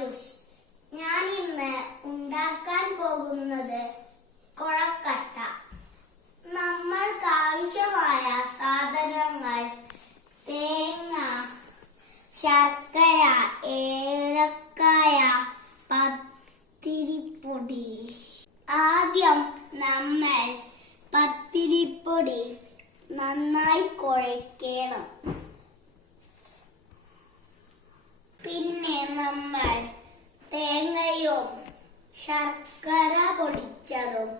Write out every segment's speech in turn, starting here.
ആയുഷ്. ഞാൻ ഇന്ന് ഉണ്ടാക്കാൻ പോകുന്നത് കൊഴക്കട്ട. നമ്മൾക്ക് ആവശ്യമായ സാധനങ്ങൾ: തേങ്ങ, ശർക്കര, ഏലക്കായ, പത്തിരിപ്പൊടി. ആദ്യം നമ്മൾ പത്തിരിപ്പൊടി നന്നായി കുഴയ്ക്കണം. പിന്നെ നമ്മൾ തേങ്ങയും ശർക്കര പൊടിച്ചതും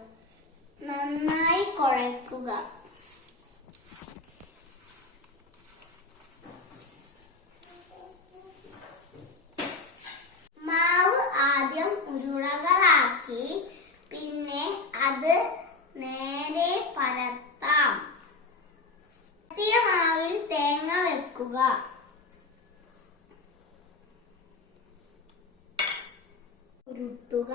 നന്നായി കുഴയ്ക്കുക. മാവ് ആദ്യം ഉരുളകളാക്കി പിന്നെ അത് നേരെ പരത്താം. പരത്തിയ മാവിൽ തേങ്ങ വെക്കുക. ഉരുട്ടുക.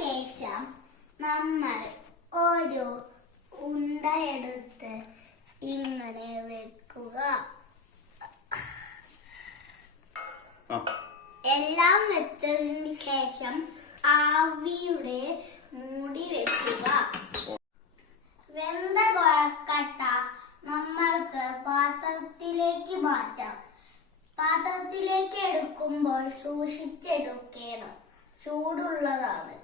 ശേഷം നമ്മൾ ഒരു ഉണ്ട എടുത്ത് ഇങ്ങനെ വെക്കുക. എല്ലാം വെച്ചതിന് ശേഷം ആവിയുടെ മൂടി വെക്കുക. വെന്ത കൊഴക്കട്ട നമ്മൾക്ക് പാത്രത്തിലേക്ക് മാറ്റാം. പാത്രത്തിലേക്ക് എടുക്കുമ്പോൾ സൂക്ഷിച്ചെടുക്കണം, ചൂടുള്ളതാണ്.